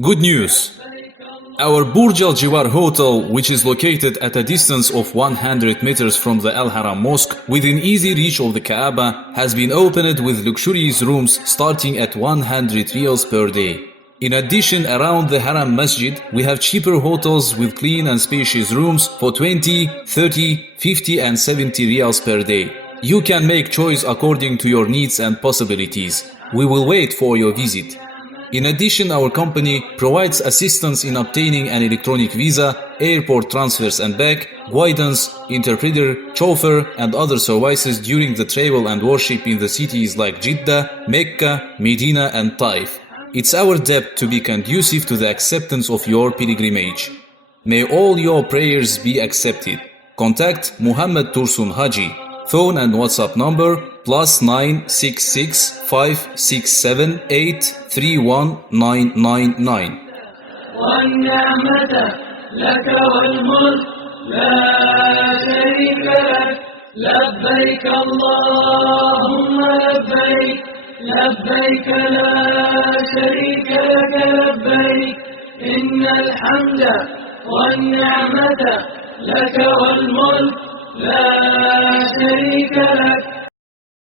Good news! Our Burj Al Jiwar hotel, which is located at a distance of 100 meters from the Al Haram Mosque, within easy reach of the Kaaba, has been opened with luxurious rooms starting at 100 riyals per day. In addition, around the Haram Masjid, we have cheaper hotels with clean and spacious rooms for 20, 30, 50 and 70 riyals per day. You can make choice according to your needs and possibilities. We will wait for your visit. In addition, our company provides assistance in obtaining an electronic visa, airport transfers and back, guidance, interpreter, chauffeur and other services during the travel and worship in the cities like Jeddah, Mecca, Medina and Taif. It's our debt to be conducive to the acceptance of your pilgrimage. May all your prayers be accepted. Contact Muhammad Tursun Haji. Phone and WhatsApp number +966 567 831999. والنعمة لك والملك لا شريك لك لبيك اللهم لبيك لبيك لا شريك لك لبيك إن الحمد والنعمة لك والملك لا شريك لك